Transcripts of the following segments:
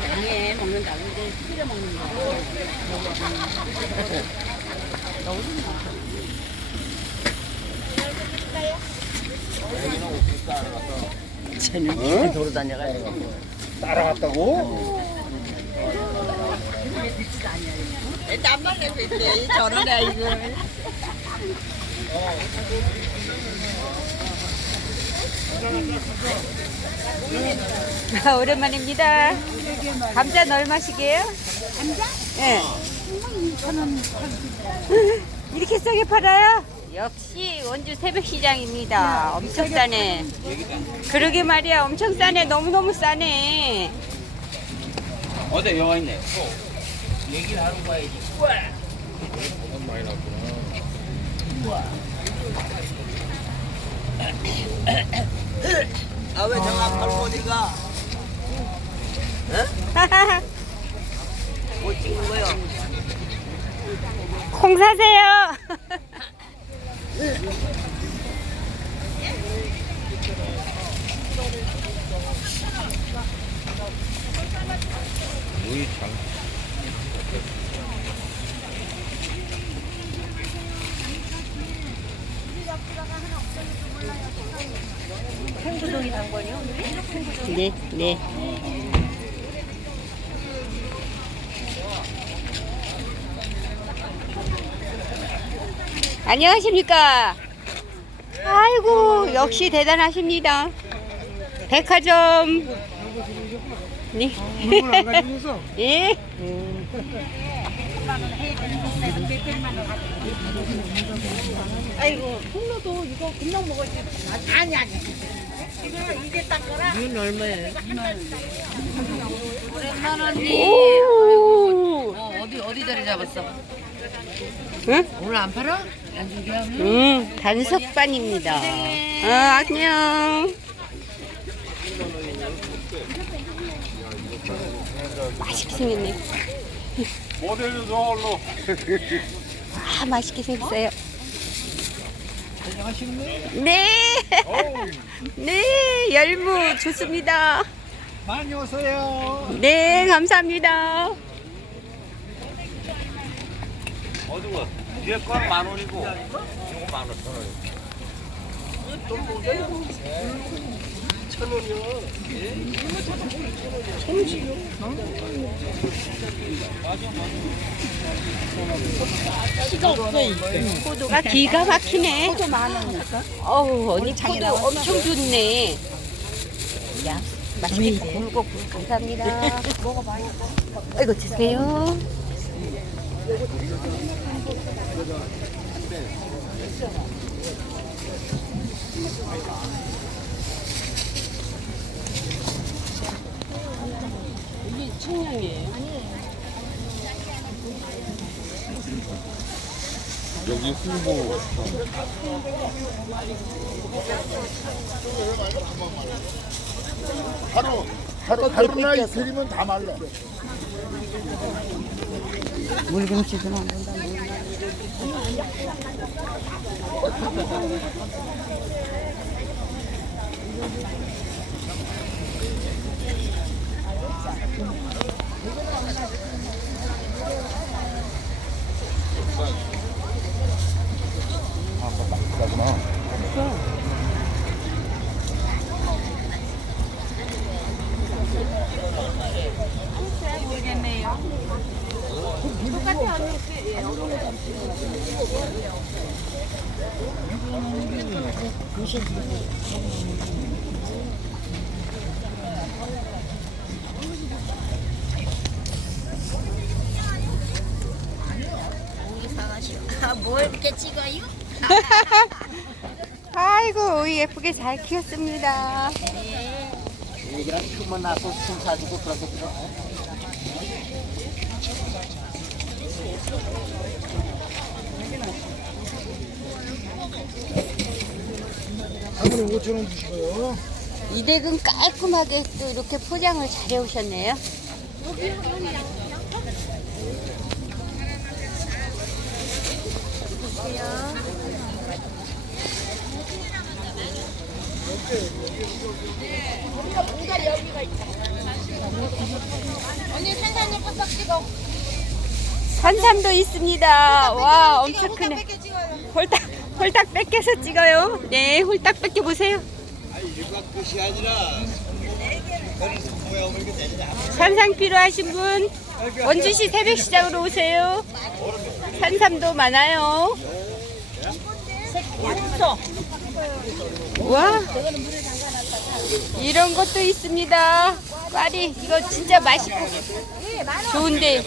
당에 먹는다. 근데 끓여 먹는 거. 쟤는 어? 돌아다녀가지고. 따라갔다고? 땀만 내고 있대. 저러네 이거. 아, 오랜만입니다. 감자는 얼마씩이에요? 감자? 예. 이렇게 싸게 팔아요? 역시 원주 새벽시장입니다. 엄청 싸네. 그러게 말이야. 엄청 싸네. 너무너무 싸네. 어디 여가 있네. 얘기를 하는 거야지. 많이 나왔구나. 아왜 저가 팔고 어디 가? 뭐 찍는 거요? 콩 사세요. 우리 장. 네, 네. 안녕하십니까. 아이고, 역시 대단하십니다. 백화점. 네. 예. 아이고 통로도 이거 그냥 먹어야지. 아니 아니. 이거 이제 딴 거라. 이건 얼마예요? 오랜만 언니. 오. 어, 어디 어디 자리 잡았어? 응? 오늘 안 팔아? 안 준비하면? 음, 단석반입니다. 어, 안녕. 맛있게 생겼네. 모델도 저걸로. 아, 맛있게 생겼어요. 안녕하시네. 네. 네, 열무 좋습니다. 많이 오세요. 네, 감사합니다. 가? 뒤에 건만 원이고 이거 만 원. 천 원. 포도가 기가 막히네. 포도 많으니까. 어우, 언니 포도 엄청 좋네. 야, 맛있게 굴고 굴 감사합니다. 먹어봐요. 이거 드세요. 이게 청량이에요. 여기 홍보. 하루 하루 하루나 이틀이면 다 말라. 물금치도 안 된다. 음. 비싸구나. 아이고, 우리 예쁘게 잘 키웠습니다. 얘기랑 큰만 나서 숨 사주고 그렇게 들어. 하루에 5천 원 주시고요. 이 댁은 깔끔하게 또 이렇게 포장을 잘 해오셨네요. 산삼도 있습니다. 와, 엄청 크네. 홀딱, 홀딱 뺏겨서 찍어요. 네, 홀딱 뺏겨 보세요. 산삼 필요하신 분 원주시 새벽시장으로 오세요. 산삼도 많아요. 와, 이런 것도 있습니다. 꽈리 이거 진짜 맛있고 좋은데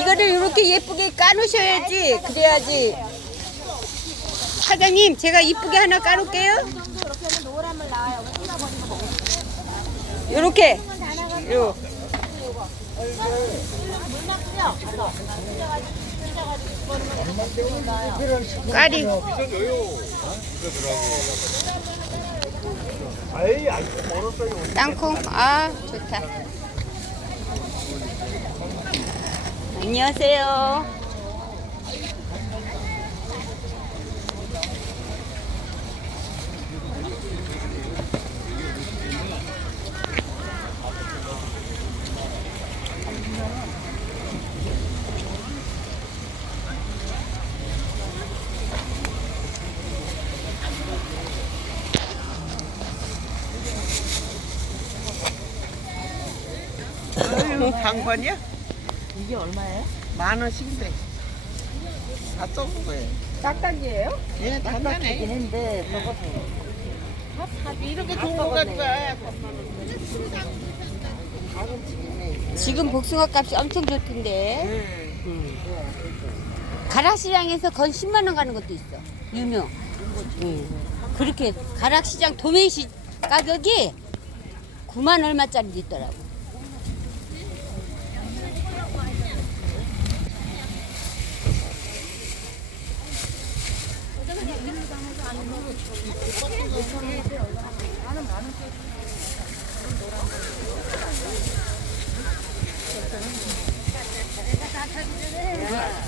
이거를 이렇게 예쁘게 까놓으셔야지 그래야지. 사장님 제가 이쁘게 하나 까놓을게요. 요렇게 요. 까리. 땅콩. 아 좋다. 안녕하세요 당번이야? 이게 얼마예요? 만 원씩인데. 다 적은 거예요. 딱딱이에요? 예, 딱딱하긴 한데 먹어서. 이렇게 좋은 거 가지고 와. 지금 복숭아 값이 엄청 좋던데 음. 가락시장에서 건 10만 원 가는 것도 있어 유명 음. 그렇게 가락시장 도매시 가격이 9만 얼마짜리도 있더라고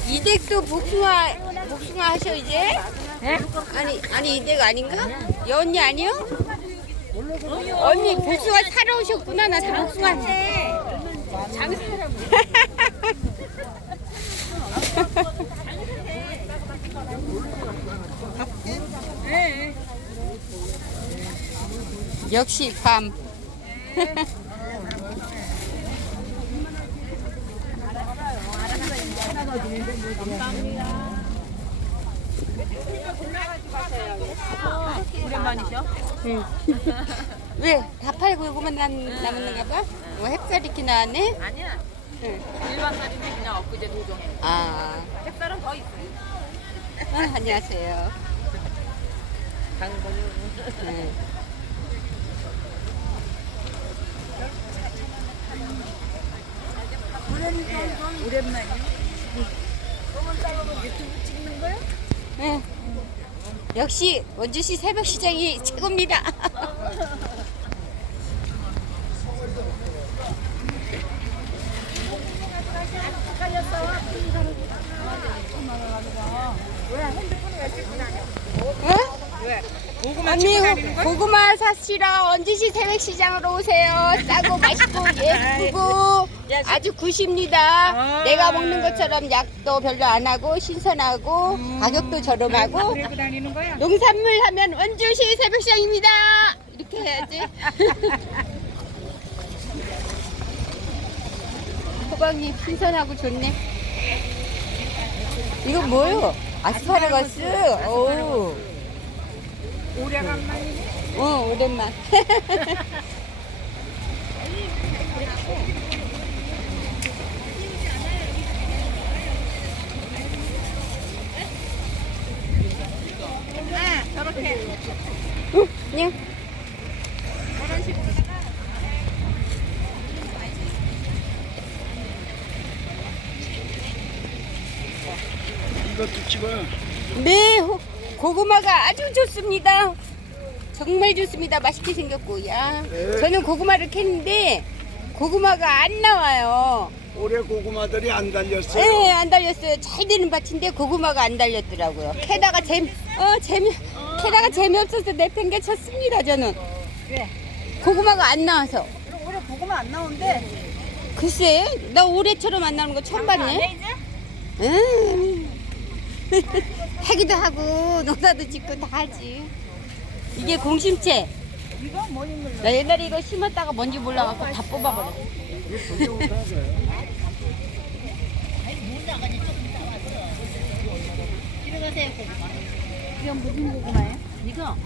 이댁도 복숭아 복숭아 하셔 이제? 아니 아니 이댁 아닌가? 여 언니 아니요? 언니 복숭아 사러 오셨구나 나 복숭아 장사라고 역시 밤 응. 왜? 다 팔고 이거만 남, 남았는가 봐? 뭐 햅쌀 이렇게 나왔네? 아니야. 응. 일반 살인데 그냥 엊그제 도정해. 아, 햇살은 더 있어요. 아 안녕하세요. 당근이 네. 네. 역시 원주시 새벽 시장이 최고입니다. 응? 언니 고구마 사시러 원주시 새벽시장으로 오세요. 싸고 맛있고 예쁘고 아주 굿입니다. 내가 먹는 것처럼 약도 별로 안 하고 신선하고 가격도 저렴하고 농산물 하면 원주시 새벽시장입니다. 이렇게 해야지. 호박잎 신선하고 좋네. 이거 뭐요? 아스파라거스. 오. 오래간만이네. 어, 오랜만. 아, 저렇게. 응, 그냥. 이것도 찍어요. 네, 호- 고구마가 아주 좋습니다. 정말 좋습니다. 맛있게 생겼고, 야. 저는 고구마를 캤는데 고구마가 안 나와요. 올해 고구마들이 안 달렸어요. 네, 안 달렸어요. 잘 되는 밭인데 고구마가 안 달렸더라고요. 캐다가 재미, 어, 재미, 캐다가 재미없어서 내팽개쳤습니다 저는. 왜? 고구마가 안 나와서. 올해 고구마 안 나오는데. 글쎄, 나 올해처럼 안 나오는 거 처음 봤네. 응. 하기도 하고 농사도 짓고 다 하지. 이게 공심채. 이거 뭐 있는 나 옛날에 이거 심었다가 뭔지 몰라갖고 다 뽑아버렸어. 이건 무슨 고구마예요? 이거.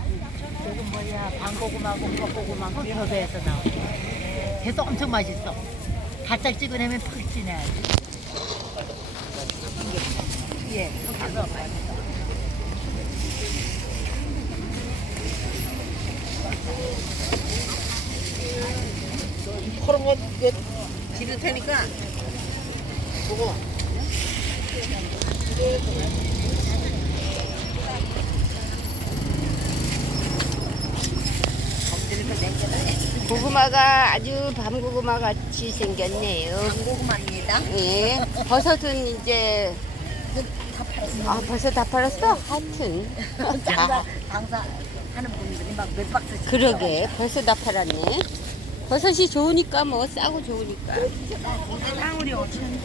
저거 뭐야 방고구마고 무고구마고 협회에서 나온 그래서 엄청 맛있어. 바짝 찍어내면 푹 지내야지. 예 가서 맛있어 그런 거 지를 테니까 그거 고구마가 아주 밤고구마 같이 생겼네요. 고구마입니다 예. 버섯은 이제 아 벌써 다 팔았어? 하여튼 장사 장사 하는 분들이 막 몇 박스씩 그러게 벌써 다 팔았네. 버섯이 좋으니까 뭐 싸고 좋으니까. 쌍우리 오천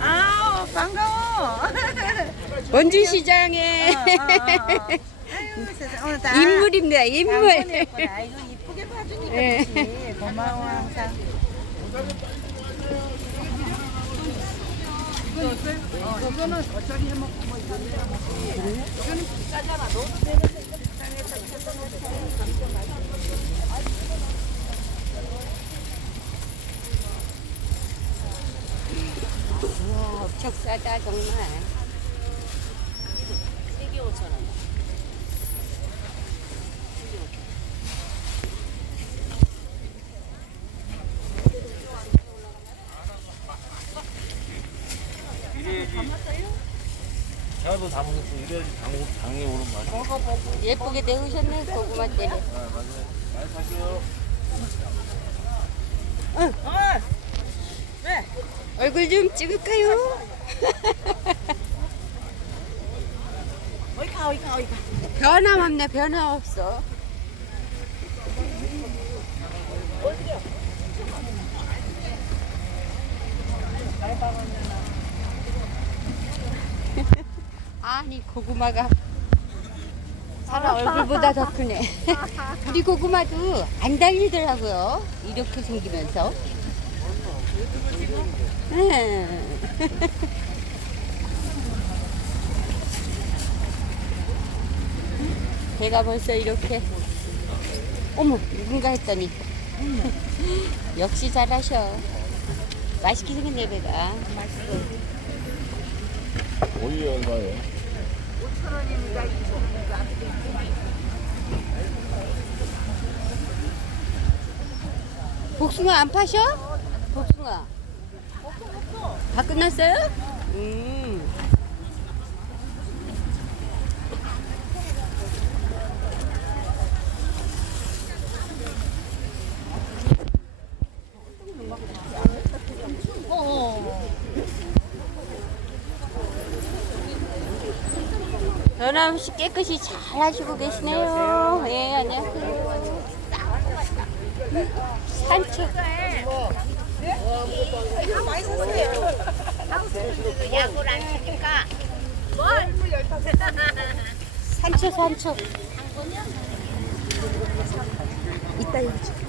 아우 반가워 원주 시장에 아유 세상 오늘 다 인물입니다. 인물. 아이고 이쁘게 봐주니까 예. 그렇지 고마워 항상 와, 엄청 싸다 정말. 세개 5천 원. 제가도 다 먹었어. 이래야지 장, 장에 오는 맛이. 예쁘게 내우셨네 고구마 때문에. 아, 맞아요. 많이 사세요. 얼굴 좀 찍을까요? 어이 가 어이 가 어이 가 변함없네 변함 없어. 아니 고구마가 사람 얼굴보다 더 크네. 우리 고구마도 안 달리더라고요. 이렇게 생기면서. 음. 배가 벌써 이렇게 어머 누군가 했더니 역시 잘하셔 맛있게 생겼네 배가 오이 얼마예요? 복숭아 안 파셔? 복숭아 다 끝났어요? 음. 변함없이 깨끗이 잘 하시고 계시네요. 예, 안녕하세요. 산책. 야구를 안 치니까 산초 산초. 이따 줘.